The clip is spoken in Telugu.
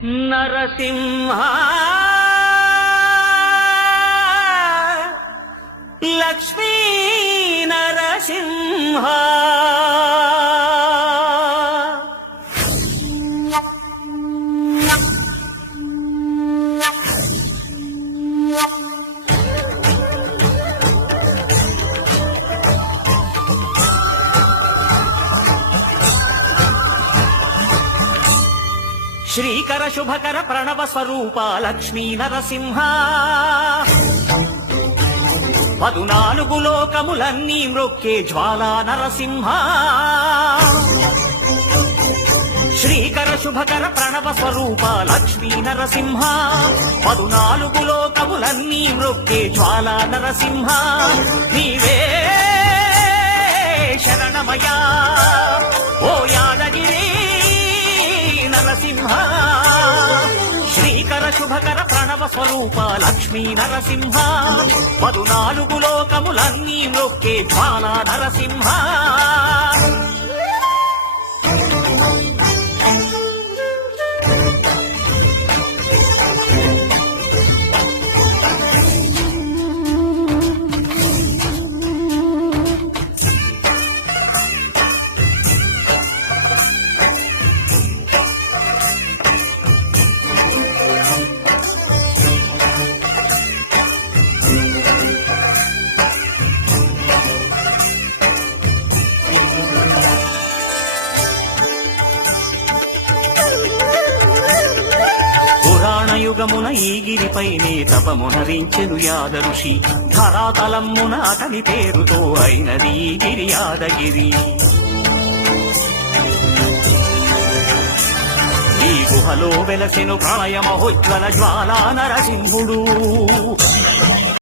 నరసింహ లక్ష్మీ నరసింహ శ్రీకర శుభకర ప్రణవ స్వరూప లక్ష్మీ నరసింహ 14 లోకములన్నీ మ్రొక్కే జ్వాలా నరసింహ శ్రీకర శుభకర ప్రణవ స్వరూప లక్ష్మీ నరసింహ 14 లోకములన్నీ మ్రొక్కే జ్వాలా నరసింహ నీవే శరణమయ్యా ఓ యాదగిరి నరసింహ శ్రీకర శుభకర ప్రణవ స్వరూప లక్ష్మీ నరసింహ 14 లోకములన్నీ మ్రొక్కే జ్వాలా నరసింహ యుగమున ఈ గిరిపైనే తపమునరించెను యాద ఋషి ధరాతలమ్మున అతని పేరుతో అయినది ఈ గిరి యాదగిరి ఈ గుహలో వెలసెను ప్రళయ మహోజ్వల జ్వాలా నరసింహుడు